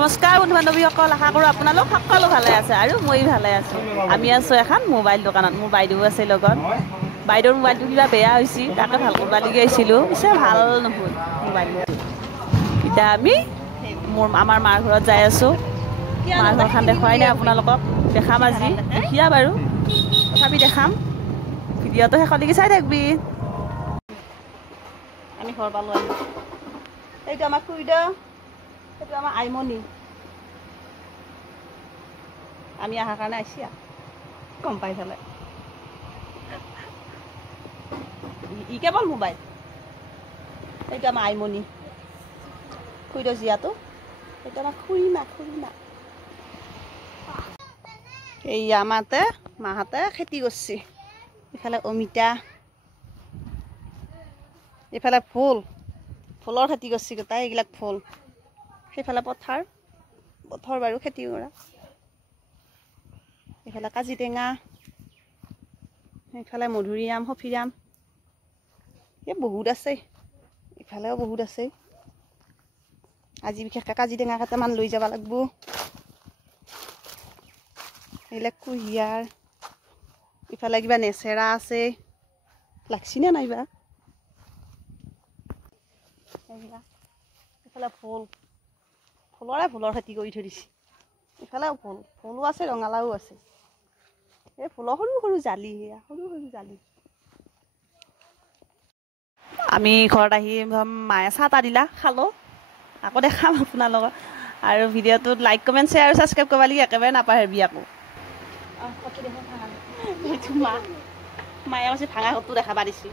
নমস্কাৰ বন্ধু বান্ধৱীসকল, আশা কৰোঁ আপোনালোক সকলো ভালে আছে আৰু মই ভালে আছোঁ। আমি আছোঁ এখন মোবাইল দোকানত। মোৰ বাইদেউ আছে লগত। বাইদেউৰ মোবাইলটো কিবা বেয়া হৈছে, তাকে ভাল কৰিব লাগি আহিছিলোঁ। পিছে ভাল নহ'ল মোবাইলটো। এতিয়া আমি আমাৰ মাৰ ঘৰত যাই আছোঁ। মাৰ ঘৰখন দেখুৱাই নাই আপোনালোকক, দেখাম আজি দুখীয়া বাৰু, তথাপি দেখাম। ভিডিঅ'টো শেষলৈকে চাই থাকিবি। আমি ঘৰ পালোঁ আৰু এইটো আমাৰ খুৰীদেউ, সেইটো আমাৰ আইমণি। আমি অহাৰ কাৰণে আহিছি গম পাই পেলাই ই কেৱল মোবাইল। সেইটো আমাৰ আইমণি, খুৰীদেউ জীয়াটো। সেইটো আমাৰ খুৰীমা। এই আমাতে মাহঁতে খেতি কৰিছে। ইফালে অমিতা, এইফালে ফুলৰ খেতি কৰিছে গোটাই। এইবিলাক ফুল, সেইফালে পথাৰ বাৰু খেতি কৰা। এইফালে কাজিটেঙা, সেইফালে মধুৰিআম, সফিৰাম, এই বহুত আছে। ইফালেও বহুত আছে। আজি বিশেষকৈ কাজিটেঙা কেইটামান লৈ যাব লাগিব। এইবিলাক কুঁহিয়াৰ, ইফালে কিবা নেচেৰা আছে, লাগছি নে নাইবা। এইবিলাক এইফালে ফুলৰ খেতি কৰি থৈ দিছে। ইফালেও ফুলো আছে, ৰঙালাও আছে। এই ফুলৰ সৰু জালি, সৰু জালি। আমি ঘৰত আহি মায়ে চাহ তাহ দিলা, খালোঁ। আকৌ দেখাম আপোনাৰ লগত। আৰু ভিডিঅ'টোত লাইক কমেণ্ট শ্বেয়াৰ আৰু ছাবস্ক্ৰাইব কৰিব লাগে একেবাৰে নাপাহৰিবি আকৌ। এইটো মায়ে কৈছে ভাঙা ঘৰটো দেখাবা দিছে।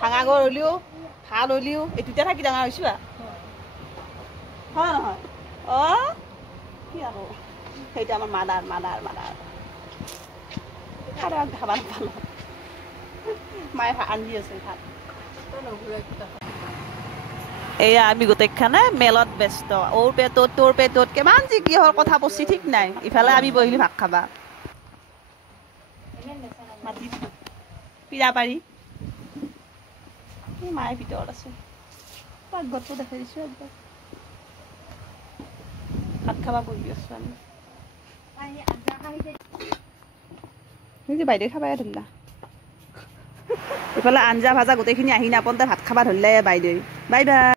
ভাঙা ঘৰ হ'লেও ভাল হ'লেও এইটোতে থাকি ডাঙৰ হৈছোঁ হয় নহয়? কি আকৌ সেইটো আমাৰ মাদাৰ দেখাবা নাপালোঁ। মায়ে আনি আছে ভাত। এয়া আমি গোটেইখানে মেলত ব্যস্ত। ওৰ পেটত তোৰ পেটত কিমান যে কিহৰ কথা পচি ঠিক নাই। ইফালে আমি বহিলি ভাত খাবা মাটিত পিৰা পাৰি। মায়ে ভিতৰত আছে, পাকঘৰটো দেখাই দিছোঁ একবাৰ। ভাত খাবা বহি আছোঁ আমি। বাইদেউ খাবাই ধৰিলা। এইফালে আঞ্জা ভাজা গোটেইখিনি আহি নাপওঁতে ভাত খাবা ধৰিলে বাইদেউ। Bye bye.